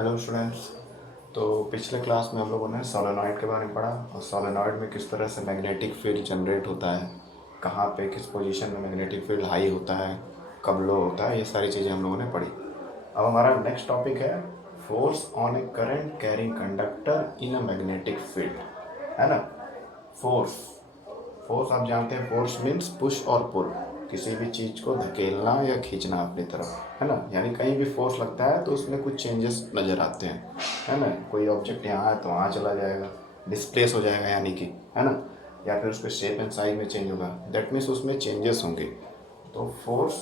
Hello students. तो पिछले class में हम लोगों ने सोलेनॉइड के बारे में पढ़ा और सोलेनॉइड में किस तरह से मैग्नेटिक फील्ड जनरेट होता है, कहाँ पे किस पोजीशन में मैग्नेटिक फील्ड हाई होता है, कब लो होता है, ये सारी चीज़ें हम लोगों ने पढ़ी। अब हमारा नेक्स्ट टॉपिक है force on a current carrying conductor in a magnetic field, है ना। फोर्स फोर्स आप जानते हैं, फोर्स मीन्स पुश और पुल, किसी भी चीज़ को धकेलना या खींचना अपनी तरफ, है ना। यानी कहीं भी फोर्स लगता है तो उसमें कुछ चेंजेस नज़र आते हैं, है ना। कोई ऑब्जेक्ट यहाँ है तो वहाँ चला जाएगा, डिस्प्लेस हो जाएगा यानी कि, है ना। या फिर उसके शेप एंड साइज में चेंज होगा, दैट मीन्स उसमें चेंजेस होंगे। तो फोर्स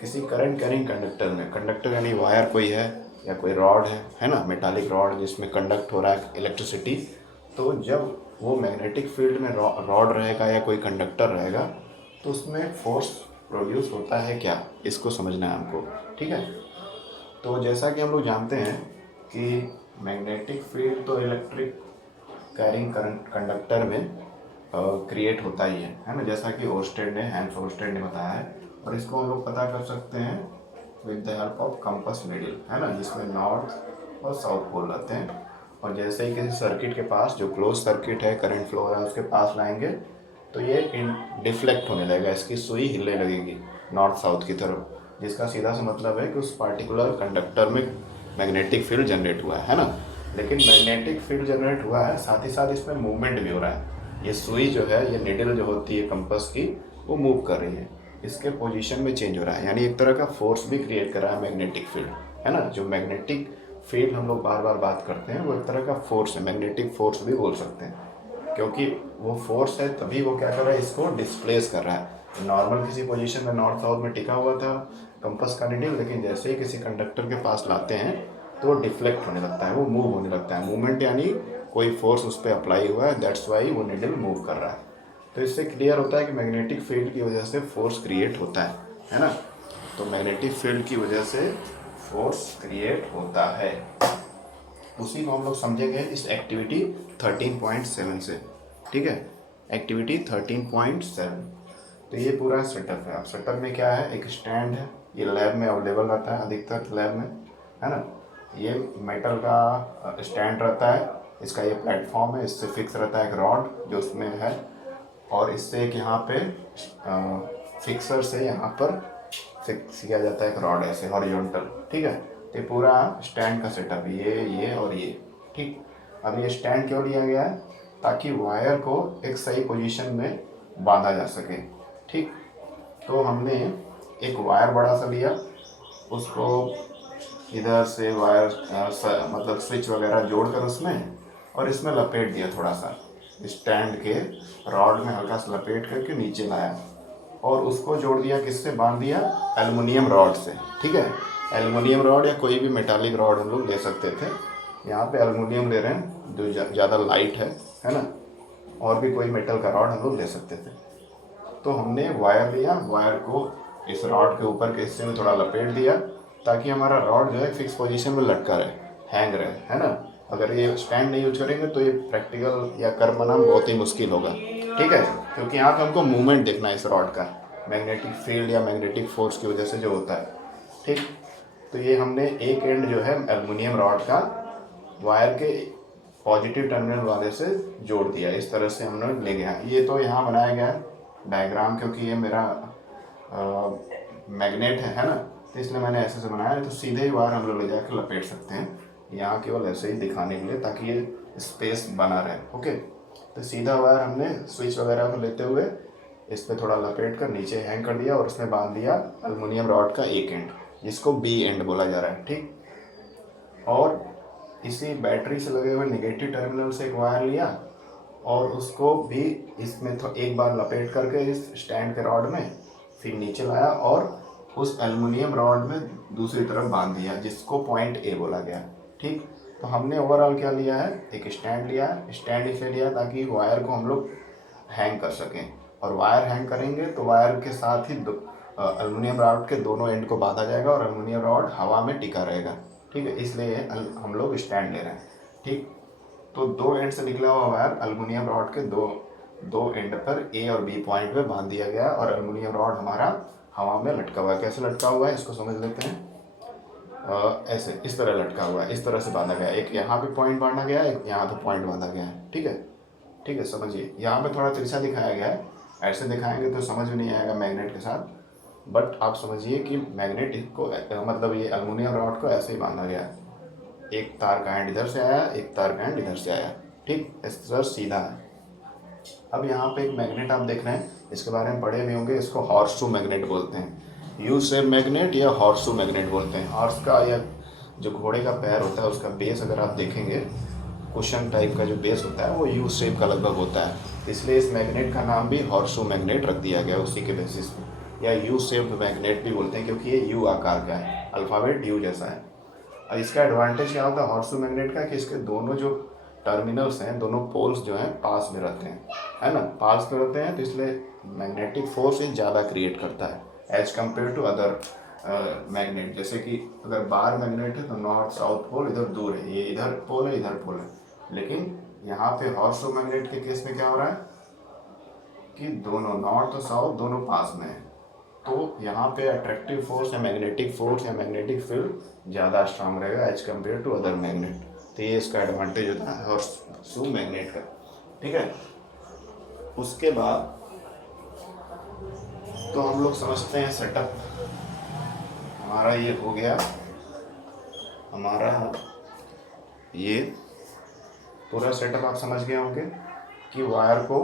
किसी करंट कैरिंग कंडक्टर में, कंडक्टर यानी वायर कोई है या कोई रॉड है ना, मेटालिक रॉड जिसमें कंडक्ट हो रहा है इलेक्ट्रिसिटी। तो जब वो मैग्नेटिक फील्ड में रॉड रहेगा या कोई कंडक्टर रहेगा तो उसमें फोर्स प्रोड्यूस होता है क्या, इसको समझना है हमको, ठीक है। तो जैसा कि हम लोग जानते हैं कि मैग्नेटिक फील्ड तो इलेक्ट्रिक कैरिंग करंट कंडक्टर में क्रिएट होता ही है ना। जैसा कि ओर्स्टेड ने, हैंस ओर्स्टेड ने बताया है, और इसको हम लोग पता कर सकते हैं with the help of compass needle, है ना, जिसमें नॉर्थ और साउथ पोल रहते हैं। और जैसे ही किसी सर्किट के पास, जो क्लोज सर्किट है, करंट फ्लो हो रहा है, उसके पास लाएंगे तो ये डिफ्लेक्ट होने लगेगा, इसकी सुई हिलने लगेगी नॉर्थ साउथ की तरफ, जिसका सीधा सा मतलब है कि उस पार्टिकुलर कंडक्टर में मैग्नेटिक फील्ड जनरेट हुआ है ना। लेकिन मैग्नेटिक फील्ड जनरेट हुआ है, साथ ही साथ इसमें मूवमेंट भी हो रहा है। ये सुई जो है, ये निडल जो होती है कंपास की, वो मूव कर रही है, इसके पोजीशन में चेंज हो रहा है, यानी एक तरह का फोर्स भी क्रिएट कर रहा है मैग्नेटिक फील्ड, है ना। जो मैग्नेटिक फील्ड हम लोग बार बार बात करते हैं वो एक तरह का फोर्स है, मैग्नेटिक फोर्स भी बोल सकते हैं, क्योंकि वो फोर्स है तभी वो क्या कर रहा है, इसको डिस्प्लेस कर रहा है। नॉर्मल किसी पोजीशन में नॉर्थ साउथ में टिका हुआ था कंपास का निडल, लेकिन जैसे ही किसी कंडक्टर के पास लाते हैं तो वो डिफ्लेक्ट होने लगता है, वो मूव होने लगता है। मूवमेंट यानी कोई फोर्स उस पर अप्लाई हुआ है, दैट्स वाई वो निडल मूव कर रहा है। तो इससे क्लियर होता है कि मैग्नेटिक फील्ड की वजह से फोर्स क्रिएट होता है ना। तो मैग्नेटिक फील्ड की वजह से फोर्स क्रिएट होता है, उसी को हम लोग समझेंगे इस एक्टिविटी 13.7 से, ठीक है। एक्टिविटी 13.7, तो ये पूरा सेटअप है। अब सेटअप में क्या है, एक स्टैंड है, ये लैब में अवेलेबल रहता है अधिकतर लैब में, है ना। ये मेटल का स्टैंड रहता है, इसका ये प्लेटफॉर्म है, इससे फिक्स रहता है एक रॉड जो उसमें है, और इससे एक यहाँ पे फिक्सर से यहाँ पर फिक्स किया जाता है एक रॉड ऐसे हॉरिजॉन्टल, ठीक है। तो ये पूरा स्टैंड का सेटअप, ये और ये, ठीक। अब ये स्टैंड क्यों लिया गया है, ताकि वायर को एक सही पोजीशन में बांधा जा सके, ठीक। तो हमने एक वायर बड़ा सा लिया, उसको इधर से वायर मतलब स्विच वगैरह जोड़कर उसमें, और इसमें लपेट दिया थोड़ा सा, स्टैंड के रॉड में हल्का सा लपेट करके नीचे लाया, और उसको जोड़ दिया, किससे बांध दिया, एल्युमिनियम रॉड से, ठीक है। एल्युमिनियम रॉड या कोई भी मेटालिक रॉड हम लोग ले सकते थे, यहाँ पे एल्युमिनियम ले रहे हैं जो ज़्यादा लाइट है ना। और भी कोई मेटल का रॉड हम लोग ले सकते थे। तो हमने वायर लिया, वायर को इस रॉड के ऊपर के हिस्से में थोड़ा लपेट दिया, ताकि हमारा रॉड जो है फिक्स पोजीशन में लटका रहे, हैंग रहे, है ना। अगर ये स्टैंड नहीं यूज करेंगे तो ये प्रैक्टिकल या कर्म बनाना बहुत ही मुश्किल होगा, ठीक है। क्योंकि यहाँ पे हमको मूवमेंट देखना है इस रॉड का, मैग्नेटिक फील्ड या मैग्नेटिक फोर्स की वजह से जो होता है, ठीक। तो ये हमने एक एंड जो है एल्युमिनियम रॉड का वायर के पॉजिटिव टर्मिनल वाले से जोड़ दिया, इस तरह से हमने ले गया। ये तो यहाँ बनाया गया है डायग्राम, क्योंकि ये मेरा मैग्नेट है ना, तो इसलिए मैंने ऐसे से बनाया है। तो सीधे ही वायर हम लोग ले जाकर लपेट सकते हैं, यहाँ केवल ऐसे ही दिखाने के लिए, ताकि ये स्पेस बना रहे, ओके। तो सीधा वायर हमने स्विच वगैरह को लेते हुए इस पर थोड़ा लपेट कर नीचे हैंग कर दिया, और उसमें बांध दिया एल्युमिनियम रॉड का एक एंड, जिसको बी एंड बोला जा रहा है, ठीक। और इसी बैटरी से लगे हुए नेगेटिव टर्मिनल से एक वायर लिया, और उसको भी इसमें तो एक बार लपेट करके इस स्टैंड के रॉड में फिर नीचे लाया, और उस एल्युमिनियम रॉड में दूसरी तरफ बांध दिया, जिसको पॉइंट ए बोला गया, ठीक। तो हमने ओवरऑल क्या लिया है, एक स्टैंड लिया है। स्टैंड इसलिए लिया ताकि वायर को हम लोग हैंग कर सकें, और वायर हैंग करेंगे तो वायर के साथ ही एल्युमिनियम रॉड के दोनों एंड को बांधा जाएगा, और एल्युमिनियम रॉड हवा में टिका रहेगा, ठीक है। इसलिए हम लोग स्टैंड ले रहे हैं, ठीक। तो दो एंड से निकला हुआ वायर एल्युमिनियम रॉड के दो दो एंड पर ए और बी पॉइंट पे बांध दिया गया, और एल्युमिनियम रॉड हमारा हवा में लटका हुआ है। कैसे लटका हुआ है इसको समझ लेते हैं। ऐसे इस तरह लटका हुआ है, इस तरह से बांधा गया है। एक यहाँ पे पॉइंट बांधा गया है, एक यहाँ पे पॉइंट बांधा गया है। ठीक है, ठीक है, समझिए। यहाँ पे थोड़ा तिरछा दिखाया गया है, ऐसे दिखाएंगे तो समझ में नहीं आएगा मैग्नेट के साथ, बट आप समझिए कि मैग्नेट को मतलब ये अल्मुनियम रॉड को ऐसे ही बांधा गया है। एक तार का एंड इधर से आया, एक तार का एंड इधर से आया। ठीक, इस तरह सीधा है। अब यहाँ पे एक मैग्नेट आप देख रहे हैं, इसके बारे में पढ़े भी होंगे, इसको हॉर्सशू मैग्नेट बोलते हैं। यू शेप मैग्नेट या हॉर्सशू मैग्नेट बोलते हैं। हॉर्स का या जो घोड़े का पैर होता है उसका बेस अगर आप देखेंगे, कुशन टाइप का जो बेस होता है वो यू शेप का लगभग होता है, इसलिए इस मैग्नेट का नाम भी हॉर्सशू मैग्नेट रख दिया गया उसी के बेसिस पे। या यू शेप्ड मैग्नेट भी बोलते हैं क्योंकि ये यू आकार का है, अल्फ़ाबेट यू जैसा है। और इसका एडवांटेज क्या होता है हॉर्सशू मैग्नेट का, कि इसके दोनों जो टर्मिनल्स हैं, दोनों पोल्स जो हैं पास में रहते हैं, है ना, पास में रहते हैं, तो इसलिए मैग्नेटिक फोर्स ये ज़्यादा क्रिएट करता है as compare to other magnet. जैसे कि अगर बार मैग्नेट है तो नॉर्थ साउथ पोल इधर दूर है, ये इधर पोल है, इधर पोल है, लेकिन यहाँ पे हॉर्सशू मैग्नेट के केस में क्या हो रहा है कि दोनों नॉर्थ और साउथ दोनों पास में है, तो यहाँ पे अट्रैक्टिव फोर्स या मैग्नेटिक फोर्स या मैग्नेटिक फील्ड ज़्यादा स्ट्रांग रहेगा as compare to other magnet. तो ये इसका एडवांटेज होता है हॉर्सशू मैग्नेट का। ठीक है, उसके बाद तो हम लोग समझते हैं सेटअप हमारा ये हो गया। हमारा ये पूरा सेटअप आप समझ गए होंगे कि वायर को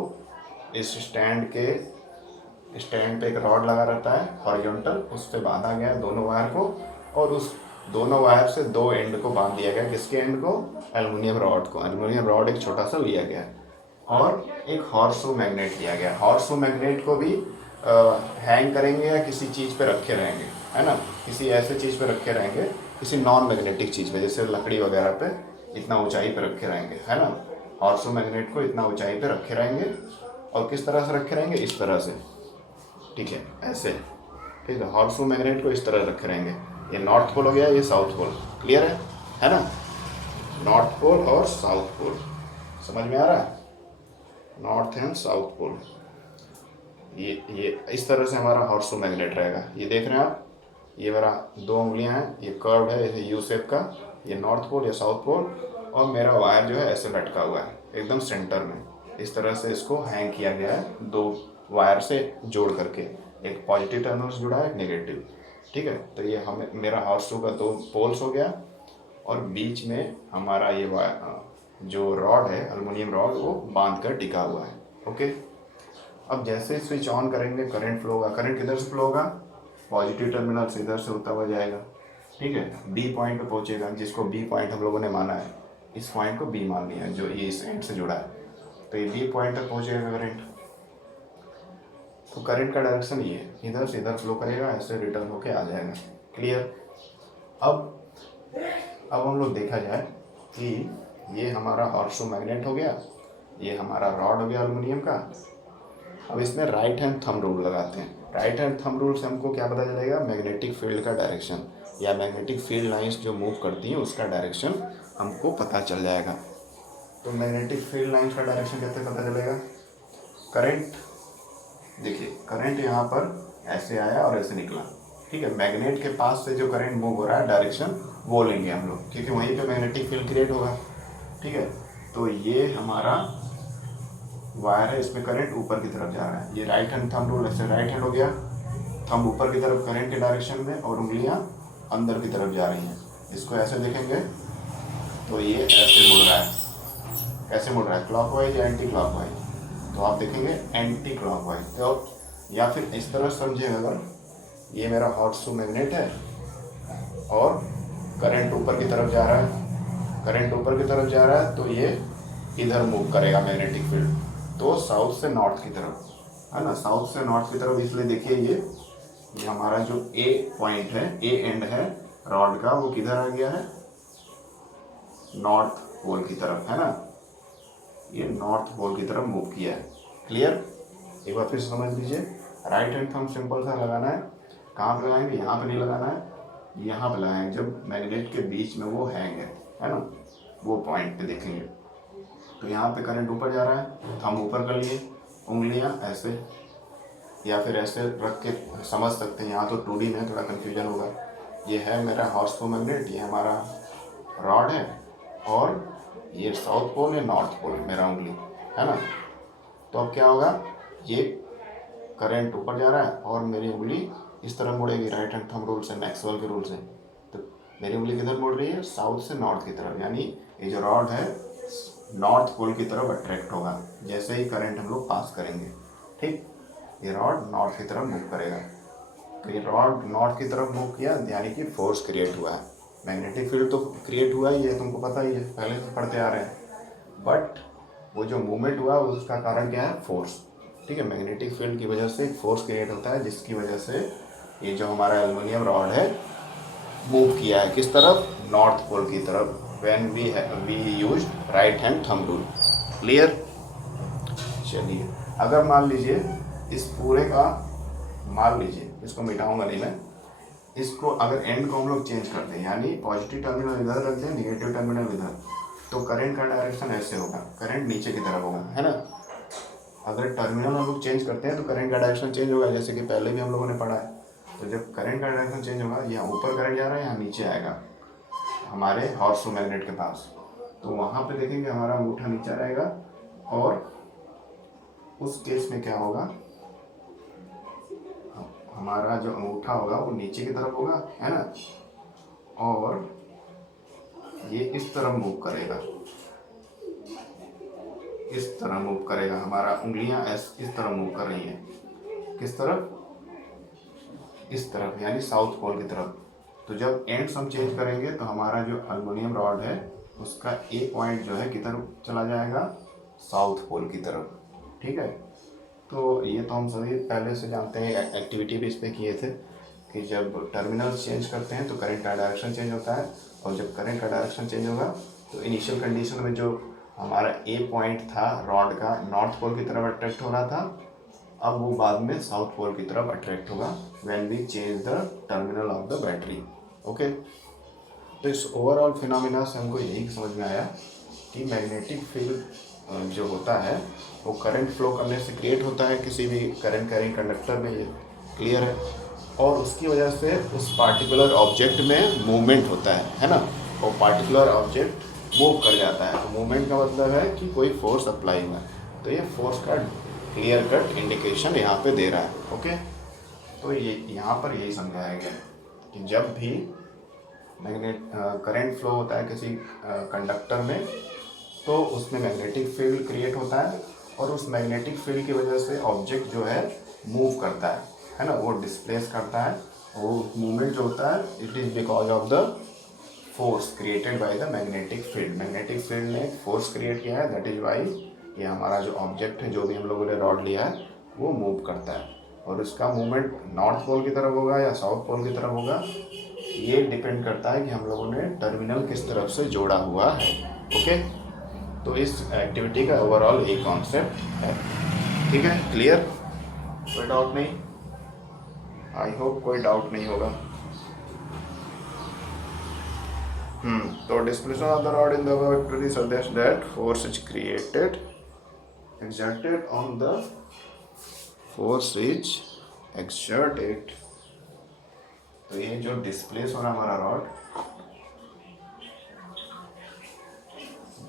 इस स्टैंड पे एक रॉड लगा रहता है हॉरिजॉन्टल, उस पर बांधा गया दोनों वायर को, और उस दोनों वायर से दो एंड को बांध दिया गया। किसके एंड को? एल्युमिनियम रॉड को। एल्युमिनियम रॉड एक छोटा सा लिया गया और एक हॉर्सशू मैग्नेट लिया गया। हॉर्सशू मैग्नेट को भी हैंग करेंगे या किसी चीज़ पे रखे रहेंगे, है ना, किसी ऐसे चीज़ पे रखे रहेंगे, किसी नॉन मैग्नेटिक चीज़ पे, जैसे लकड़ी वगैरह पे इतना ऊंचाई पे रखे रहेंगे, है ना। हॉर्सशू मैग्नेट को इतना ऊंचाई पे रखे रहेंगे, और किस तरह से रखे रहेंगे? इस तरह से, ठीक है, ऐसे, ठीक है। हॉर्सशू मैग्नेट को इस तरह रखे रहेंगे। ये नॉर्थ पोल हो गया, ये साउथ पोल, क्लियर है ना। नॉर्थ पोल और साउथ पोल समझ में आ रहा है, नॉर्थ एंड साउथ पोल। ये इस तरह से हमारा हॉर्सशू मैग्नेट रहेगा। ये देख रहे हैं आप, ये मेरा दो उंगलियां हैं, ये कर्व है ऐसे यू शेप का, ये नॉर्थ पोल या साउथ पोल, और मेरा वायर जो है ऐसे लटका हुआ है एकदम सेंटर में। इस तरह से इसको हैंग किया गया है दो वायर से जोड़ करके, एक पॉजिटिव टर्मिनल से जुड़ा है, एक नेगेटिव। ठीक है, तो ये हमें मेरा हॉर्सशू का दो पोल्स हो गया, और बीच में हमारा ये जो रॉड है एल्युमिनियम रॉड वो बांध कर टिका हुआ है। ओके, अब जैसे स्विच ऑन करेंगे करंट फ्लो होगा। करंट किधर से फ्लो होगा? पॉजिटिव टर्मिनल से इधर से होता हुआ जाएगा, ठीक है, बी पॉइंट पे पहुंचेगा, जिसको बी पॉइंट हम लोगों ने माना है, इस पॉइंट को बी मान लिया है जो ये इस एंड से जुड़ा है, तो ये बी पॉइंट तक पहुंचेगा करंट। तो करंट का डायरेक्शन ये है, इधर से इधर फ्लो करेगा, ऐसे रिटर्न होके आ जाएगा। क्लियर। अब हम लोग देखा जाए कि ये हमारा हॉर्सशू मैग्नेट हो गया, ये हमारा रॉड हो गया एल्युमिनियम का। अब इसमें राइट हैंड थंब रूल लगाते हैं। राइट हैंड थंब रूल से हमको क्या पता चलेगा? मैग्नेटिक फील्ड का डायरेक्शन, या मैग्नेटिक फील्ड लाइंस जो मूव करती हैं उसका डायरेक्शन हमको पता चल जाएगा। तो मैग्नेटिक फील्ड लाइंस का डायरेक्शन कैसे पता चलेगा? करंट, देखिए करंट यहाँ पर ऐसे आया और ऐसे निकला, ठीक है, मैग्नेट के पास से जो करंट मूव हो रहा है डायरेक्शन वो लेंगे हम लोग, क्योंकि वहीं पे मैग्नेटिक फील्ड क्रिएट होगा। ठीक है, तो ये हमारा वायर है, इसमें करंट ऊपर की तरफ जा रहा है। ये राइट हैंड थंब रूल, ऐसे राइट हैंड हो गया, थंब ऊपर की तरफ करंट के डायरेक्शन में, और उंगलियां अंदर की तरफ जा रही हैं। इसको ऐसे देखेंगे तो ये ऐसे मुड़ रहा है। कैसे मुड़ रहा है? क्लॉकवाइज या एंटी क्लॉकवाइज? तो आप देखेंगे एंटी क्लॉकवाइज। तो या फिर इस तरह समझिएगा, अगर ये मेरा हॉर्सशू मैग्नेट है और करंट ऊपर की तरफ जा रहा है, करंट ऊपर की तरफ जा रहा है, तो ये इधर मूव करेगा मैग्नेटिक फील्ड, तो साउथ से नॉर्थ की तरफ, है ना, साउथ से नॉर्थ की तरफ। इसलिए देखिए ये हमारा जो ए पॉइंट है, ए एंड है रॉड का, वो किधर आ गया है? नॉर्थ पोल की तरफ, है ना, ये नॉर्थ पोल की तरफ मूव किया है। क्लियर। एक बार फिर समझ लीजिए, राइट हैंड थंब सिंपल सा लगाना है। कहाँ पे लगाएंगे? यहाँ पे नहीं लगाना है, यहाँ पे लगाएंगे जब मैग्नेट के बीच में वो हैंग है ना, वो पॉइंट पे देखेंगे। तो यहाँ पे करंट ऊपर जा रहा है, थंब ऊपर कर लिए, उंगलियाँ ऐसे या फिर ऐसे रख के समझ सकते हैं। यहाँ तो 2D में थोड़ा कन्फ्यूजन होगा, ये है मेरा हॉर्स को मैग्नेट, ये हमारा रॉड है, और ये साउथ पोल है, नॉर्थ पोल मेरा उंगली है ना। तो अब क्या होगा, ये करंट ऊपर जा रहा है और मेरी उंगली इस तरह मुड़ेगी राइट हैंड थंब रूल से, मैक्सवेल के रूल से। तो मेरी उंगली किधर मुड़ रही है, साउथ से नॉर्थ की तरफ, यानी ये जो रॉड है नॉर्थ पोल की तरफ अट्रैक्ट होगा जैसे ही करंट हम लोग पास करेंगे। ठीक, ये रॉड नॉर्थ की तरफ मूव करेगा। तो ये रॉड नॉर्थ की तरफ मूव किया यानी कि फोर्स क्रिएट हुआ है। मैग्नेटिक फील्ड तो क्रिएट हुआ ही है, तुमको पता ही है, पहले से पढ़ते आ रहे हैं। बट वो जो मूवमेंट हुआ उसका कारण क्या है, फोर्स। ठीक है, मैग्नेटिक फील्ड की वजह से एक फोर्स क्रिएट होता है जिसकी वजह से ये जो हमारा एल्युमिनियम रॉड है मूव किया है किस तरफ, नॉर्थ पोल की तरफ, when we use right hand thumb rule. Clear. चलिए, अगर मान लीजिए इस पूरे का, मान लीजिए इसको मिटाऊंगा नहीं मैं, इसको अगर एंड को हम लोग चेंज करते हैं, यानी पॉजिटिव टर्मिनल इधर रखते हैं, निगेटिव टर्मिनल इधर, तो करंट का डायरेक्शन ऐसे होगा, करंट नीचे की तरफ होगा, है ना। अगर टर्मिनल हम लोग चेंज करते हैं तो करंट का डायरेक्शन चेंज होगा, जैसे कि पहले भी हम लोगों ने पढ़ा है। तो जब करंट का डायरेक्शन चेंज होगा, यहाँ ऊपर करंट जा रहा है, यहाँ नीचे आएगा हमारे हॉर्स मैग्नेट के पास, तो वहाँ पे देखेंगे हमारा अंगूठा नीचे रहेगा, और उस केस में क्या होगा, हमारा जो अंगूठा होगा वो नीचे की तरफ होगा, है ना, और ये इस तरफ मूव करेगा, इस तरह मूव करेगा, हमारा उंगलियां इस तरह मूव कर रही हैं, किस तरफ, इस तरफ, यानी साउथ पोल की तरफ। तो जब एंड्स हम चेंज करेंगे तो हमारा जो एल्युमिनियम रॉड है उसका ए पॉइंट जो है किधर चला जाएगा, साउथ पोल की तरफ। ठीक है, तो ये तो हम सभी पहले से जानते हैं, एक्टिविटी भी इस पर किए थे कि जब टर्मिनल चेंज करते हैं तो करंट का डायरेक्शन चेंज होता है, और जब करंट का डायरेक्शन चेंज होगा तो इनिशियल कंडीशन में जो हमारा ए पॉइंट था रॉड का नॉर्थ पोल की तरफ अट्रैक्ट हो रहा था, अब वो बाद में साउथ पोल की तरफ अट्रैक्ट होगा when we change the terminal of the battery. Okay, तो इस ओवरऑल फिनोमिना से हमको यही समझ में आया कि मैग्नेटिक फील्ड जो होता है वो करंट फ्लो करने से क्रिएट होता है किसी भी करंट कैरिंग कंडक्टर में, ये क्लियर है, और उसकी वजह से उस पार्टिकुलर ऑब्जेक्ट में मूवमेंट होता है ना, और पार्टिकुलर ऑब्जेक्ट मूव कर जाता है। तो मूवमेंट का मतलब है कि कोई फोर्स अप्लाई हुआ है, तो ये फोर्स का क्लियर कट इंडिकेशन यहाँ पे दे रहा है। ओके, तो ये यहाँ पर यही समझाया गया कि जब भी करंट फ्लो होता है किसी कंडक्टर में तो उसमें मैग्नेटिक फील्ड क्रिएट होता है, और उस मैग्नेटिक फील्ड की वजह से ऑब्जेक्ट जो है मूव करता है ना, वो डिस्प्लेस करता है। वो मूवमेंट जो होता है it is because of the force created by the magnetic field. Magnetic field ने फोर्स क्रिएट किया है, दैट इज़ वाई ये हमारा जो ऑब्जेक्ट है, जो भी हम लोगों ने रॉड लिया है, वो मूव करता है। और उसका मूवमेंट नॉर्थ पोल की तरफ होगा या साउथ पोल की तरफ होगा, ये डिपेंड करता है कि हम लोगों ने टर्मिनल किस तरफ से जोड़ा हुआ है। ओके, तो इस एक्टिविटी का ओवरऑल एक कॉन्सेप्ट है। ठीक है, क्लियर, कोई डाउट नहीं, आई होप कोई डाउट नहीं होगा। तो displacement of the rod in the battery suggest that force is created exerted on the force is exerted। तो ये जो डिस्प्लेस हो रहा हमारा rod,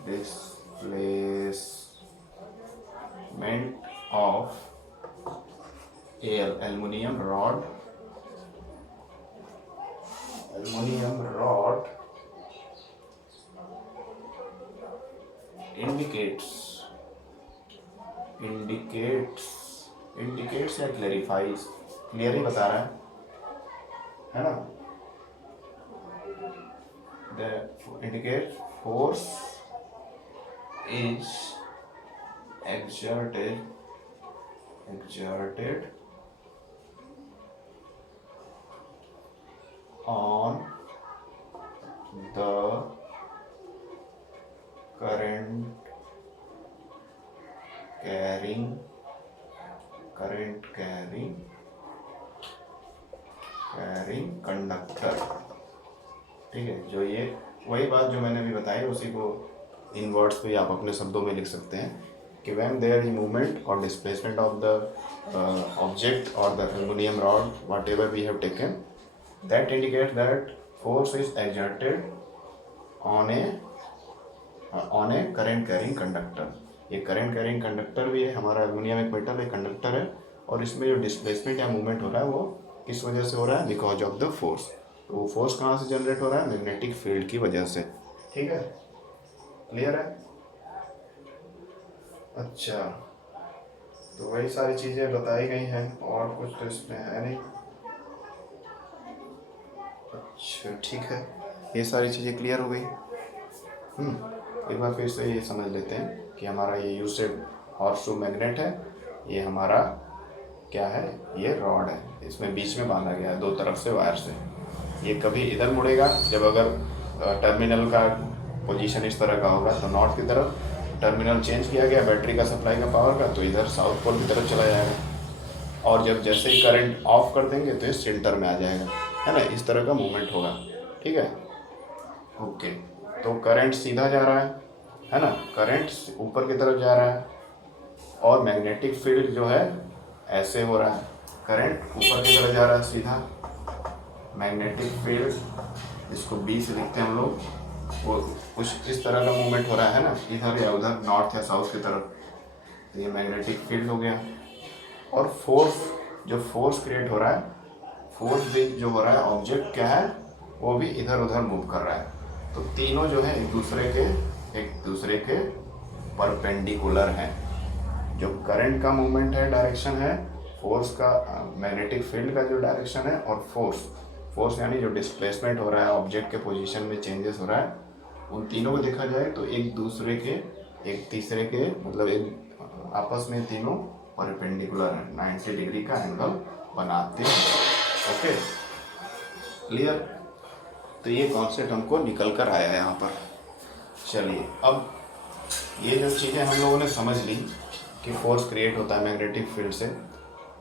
displacement of aluminium rod indicates या क्लैरिफाइज, क्लियर ही बता रहा है ना, the indicate force is exerted on the current carrying conductor. ठीक है, जो ये वही बात जो मैंने अभी बताई उसी को इन वर्ड्स पे आप अपने शब्दों में लिख सकते हैं कि व्हेन देयर इज मूवमेंट और डिस्प्लेसमेंट ऑफ द ऑब्जेक्ट और the aluminium rod whatever we have taken, that indicate that force is exerted on a current carrying conductor. ये करंट कैरिंग कंडक्टर भी है, हमारा एल्युमिनियम एक metal है, conductor है, और इसमें जो डिस्प्लेसमेंट या मूवमेंट हो रहा है वो किस वजह से हो रहा है? Because of the force. तो वो फोर्स कहाँ से जनरेट हो रहा है? मैग्नेटिक फील्ड की वजह से। ठीक है, क्लियर है? अच्छा, तो वही सारी चीज़ें बताई गई हैं, और कुछ तो इसमें है नहीं। अच्छा ठीक है, ये सारी चीज़ें क्लियर हो गई। एक बार फिर से ये समझ लेते हैं कि हमारा ये यू शेप हॉर्सशू मैग्नेट है, ये हमारा क्या है? ये रॉड है, इसमें बीच में बांधा गया है दो तरफ से वायर से। ये कभी इधर मुड़ेगा जब अगर टर्मिनल का पोजीशन इस तरह का होगा तो नॉर्थ की तरफ, टर्मिनल चेंज किया गया बैटरी का सप्लाई का पावर का तो इधर साउथ पोल की तरफ चला जाएगा, और जब जैसे ही करंट ऑफ कर देंगे तो ये सेंटर में आ जाएगा, है ना? इस तरह का मूवमेंट होगा। ठीक है, ओके। तो करंट सीधा जा रहा है ना? करंट ऊपर की तरफ जा रहा है, और मैग्नेटिक फील्ड जो है ऐसे हो रहा है, करंट ऊपर की तरफ जा रहा है सीधा। मैग्नेटिक फील्ड इसको बी से लिखते हैं हम लोग, वो कुछ इस तरह का मूवमेंट हो रहा है ना, इधर या उधर, नॉर्थ या साउथ की तरफ। तो ये मैग्नेटिक फील्ड हो गया। और फोर्स, जो फोर्स क्रिएट हो रहा है, फोर्स भी जो हो रहा है, ऑब्जेक्ट क्या है वो भी इधर उधर मूव कर रहा है। तो तीनों जो है एक दूसरे के परपेंडिकुलर हैं। जो करंट का मूवमेंट है, डायरेक्शन है, फोर्स का, मैग्नेटिक फील्ड का जो डायरेक्शन है, और फोर्स यानी जो डिस्प्लेसमेंट हो रहा है, ऑब्जेक्ट के पोजीशन में चेंजेस हो रहा है, उन तीनों को देखा जाए तो एक दूसरे के, एक तीसरे के, मतलब एक आपस में तीनों परपेंडिकुलर है, 90 डिग्री का एंगल बनाते हैं। Okay, clear? तो ये कॉन्सेप्ट हमको निकल कर आया है यहाँ पर। चलिए, अब ये जो चीज़ें हम लोगों ने समझ ली कि फोर्स क्रिएट होता है मैग्नेटिक फील्ड से,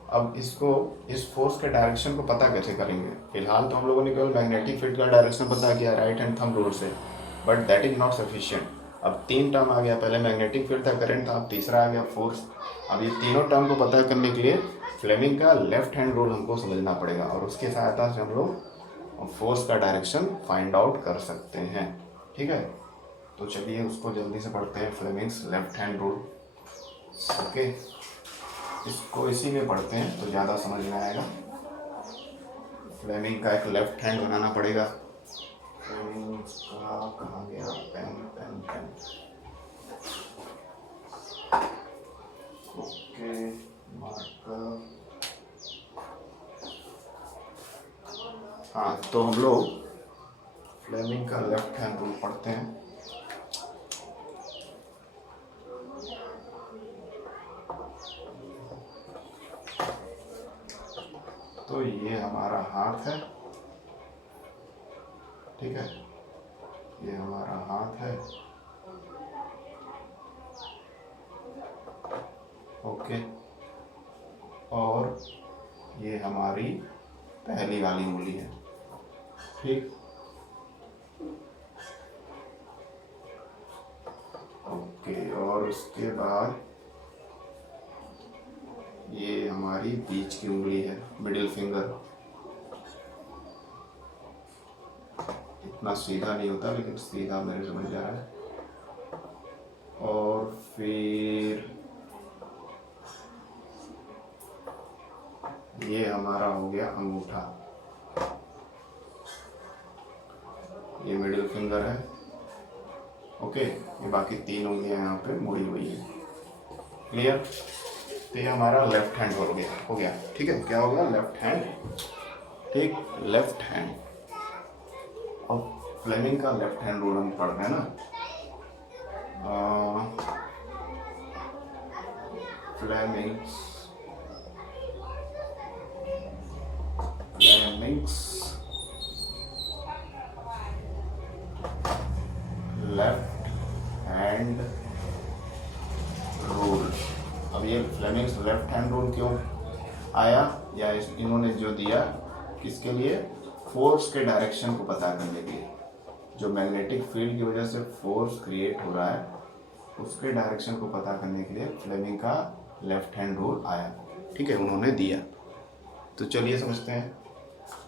अब इसको, इस फोर्स के डायरेक्शन को पता कैसे करेंगे? फिलहाल तो हम लोगों ने केवल मैग्नेटिक फील्ड का डायरेक्शन पता किया राइट हैंड थंब रूल से, but that is not sufficient. अब तीन टर्म आ गया, पहले मैग्नेटिक फील्ड था, करंट था, अब तीसरा आ गया फोर्स। अब ये तीनों टर्म को पता करने के लिए फ्लेमिंग का लेफ्ट हैंड रूल हमको समझना पड़ेगा, और उसकी सहायता से हम लोग फोर्स का डायरेक्शन फाइंड आउट कर सकते हैं। ठीक है, तो चलिए उसको जल्दी से पढ़ते हैं, Fleming's left hand rule. Okay, इसको इसी में पढ़ते हैं तो ज़्यादा समझ में आएगा। फ्लेमिंग का एक लेफ्ट हैंड बनाना पड़ेगा। फ्लेमिंग का कहाँ गया? पेन। Okay, marker. हाँ, तो हम लोग फ्लेमिंग का लेफ्ट हैंड रूल पढ़ते हैं। तो ये हमारा हाथ है, ठीक है, ये हमारा हाथ है। ओके, और ये हमारी पहली वाली उंगली है। ठीक, ओके, और उसके बाद ये हमारी बीच की उंगली है, मिडिल फिंगर। इतना सीधा नहीं होता लेकिन सीधा मेरे समझ जा रहा है। और फिर ये हमारा हो गया अंगूठा, ये मिडिल फिंगर है। ओके, ये बाकी तीन उंगलियां यहाँ पे मुड़ी हुई है। क्लियर? तो ये हमारा लेफ्ट हैंड हो गया। ठीक है, क्या हो गया? Left hand. ठीक, लेफ्ट हैंड। और फ्लेमिंग का लेफ्ट हैंड रूल हम पढ़ रहे हैं ना, फ्लेमिंग्स लेफ्ट हैंड रूल। अब ये फ्लेमिंग्स लेफ्ट हैंड रूल क्यों आया, या इन्होंने जो दिया, किसके लिए? फोर्स के डायरेक्शन को पता करने के लिए। जो मैग्नेटिक फील्ड की वजह से फोर्स क्रिएट हो रहा है, उसके डायरेक्शन को पता करने के लिए फ्लेमिंग का लेफ्ट हैंड रूल आया। ठीक है, उन्होंने दिया। तो चलिए समझते हैं।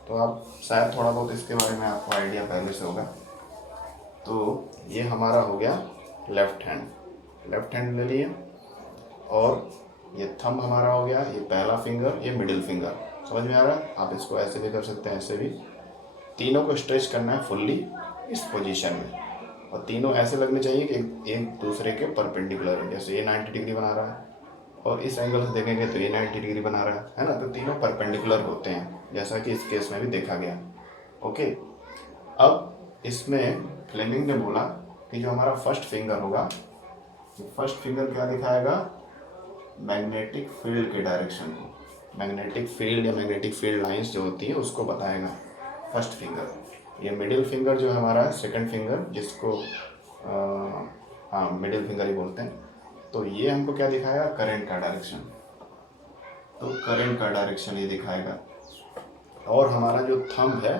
तो आप शायद थोड़ा बहुत इसके बारे में आपको आइडिया पहले से होगा। तो ये हमारा हो गया लेफ़्ट हैंड ले लिए, और ये थंब हमारा हो गया, ये पहला फिंगर, ये मिडिल फिंगर। समझ में आ रहा है? आप इसको ऐसे भी कर सकते हैं, ऐसे भी। तीनों को स्ट्रेच करना है फुल्ली इस पोजीशन में, और तीनों ऐसे लगने चाहिए कि एक दूसरे के परपेंडिकुलर है। जैसे ये 90 डिग्री बना रहा है और इस एंगल से देखेंगे तो ये 90 डिग्री बना रहा है ना। तो तीनों परपेंडिकुलर होते हैं, जैसा कि इस केस में भी देखा गया। ओके, अब इसमें फ्लेमिंग ने बोला कि जो हमारा फर्स्ट फिंगर होगा, फर्स्ट फिंगर क्या दिखाएगा? मैग्नेटिक फील्ड के डायरेक्शन को, मैग्नेटिक फील्ड या मैग्नेटिक फील्ड लाइंस जो होती है उसको बताएगा फर्स्ट फिंगर। ये मिडिल फिंगर जो है हमारा सेकंड फिंगर, जिसको हाँ मिडिल फिंगर ही बोलते हैं। तो ये हमको क्या दिखाएगा? करंट का डायरेक्शन। तो करंट का डायरेक्शन ये दिखाएगा। और हमारा जो थंब है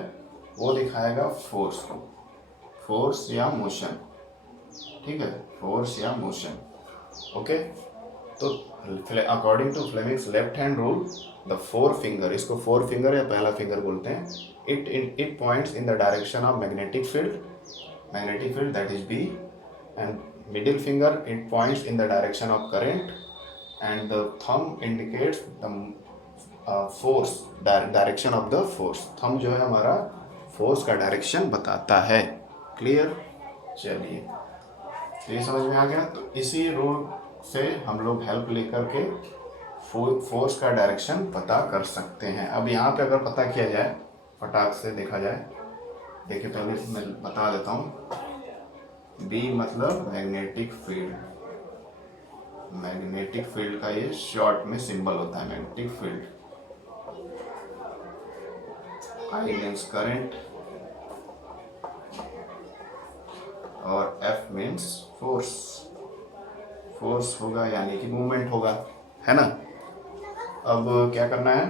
वो दिखाएगा फोर्स को, फोर्स या मोशन। ठीक है, फोर्स या मोशन। ओके, तो according to Fleming's left hand rule, the forefinger, इसको फोर फिंगर या पहला फिंगर बोलते हैं, it points in the direction of magnetic field that is B, and middle finger it points in the direction of current, and the thumb indicates the force, direction of the force. Thumb जो है हमारा force का direction बताता है। Clear? चलिए, तो ये समझ में आ गया। तो इसी रूल से हम लोग हेल्प लेकर के फोर्स का डायरेक्शन पता कर सकते हैं। अब यहाँ पे अगर पता किया जाए, फटाक से देखा जाए, देखिए पहले मैं बता देता हूँ। बी मतलब मैग्नेटिक फील्ड, मैग्नेटिक फील्ड का ये शॉर्ट में सिंबल होता है, magnetic field. I means current, और एफ मीन्स फोर्स। फोर्स होगा यानी कि मूवमेंट होगा, है ना। अब क्या करना है?